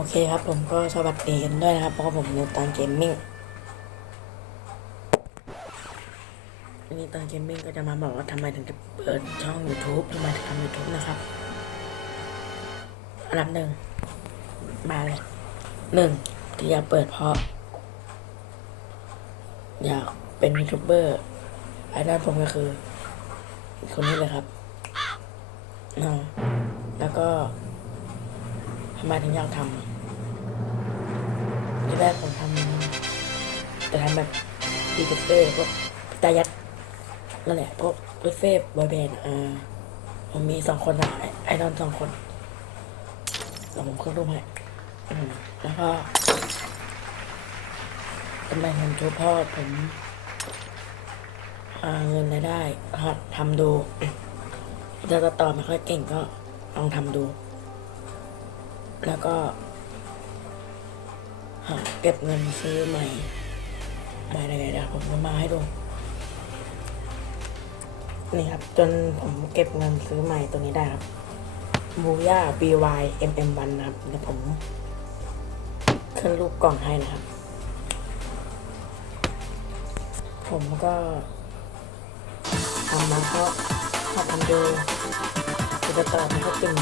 โอเคครับผมก็สวัสดีกันด้วยนะครับเพราะว่าผมนิวตันเกมมิ่งวันนี้ตันเกมมิ่งก็จะมาบอกว่าทำไมถึงจะเปิดช่อง YouTube ทำไมถึงทำ YouTube นะครับอันดับหนึ่งมาเลยหนึ่งที่อยากเปิดเพราะ อยากเป็นยูทูบเบอร์ไอ้ด้านผมก็คือ คนนี้เลยครับน้องแล้วก็ทำไมถึงอยากทำ ที่แรกผมทำจะทำแบบดีเฟ่พวกตายัดนั่นแหละพวกบุฟเฟ่บอยแบนด์อ่าผมมีสองคนอะไอ้ไอดอลสองคนแล้วผมขึ้นรูปให้อืมแล้วก็ตำแหน่งเงินทุกพ่อผมหาเงินรายได้หัดทำดูถ้าจะต่อไม่ค่อยเก่งก็ลองทำดู แล้วก็ เก็บเงินซื้อใหม่ได้ได้ได้ผมจะมาให้ดูนี่ครับ จนผมเก็บเงินซื้อใหม่ตัวนี้ได้ครับบูย่า BY MM1 นะครับเดี๋ยวผมขึ้นรูปกล่องให้นะครับ ผมก็ทำมาเพราะชอบทำดูจะต่อไม่ค่อยเก่ง